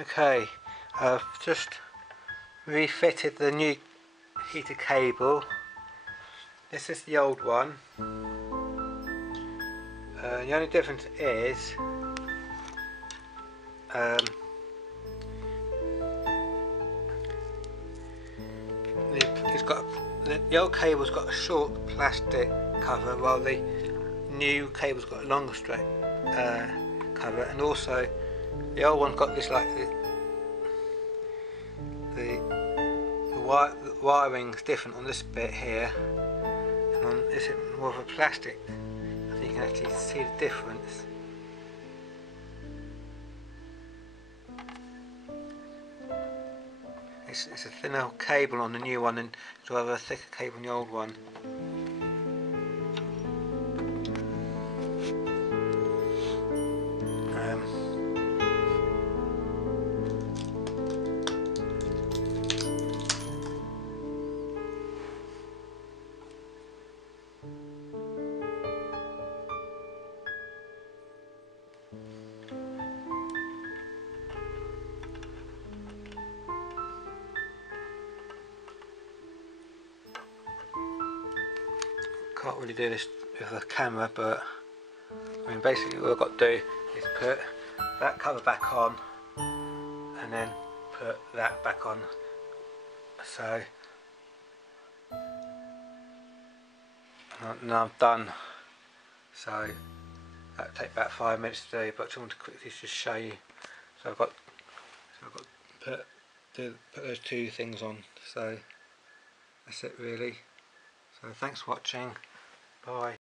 Okay, I've just refitted the new heater cable. This is the old one. The only difference is the old cable's got a short plastic cover, while the new cable's got a longer straight cover, and also the old one's got this, like the wiring's different on this bit here, and on this it's more of a plastic. I think you can actually see the difference. It's a thinner cable on the new one, and it's rather a thicker cable on the old one. Can't really do this with a camera, but I mean, basically all I've got to do is put that cover back on and then put that back on. So now I'm done. So that'll take about 5 minutes to do, but I want to quickly just show you. So I've got to put those two things on. So that's it really. So thanks for watching. Bye.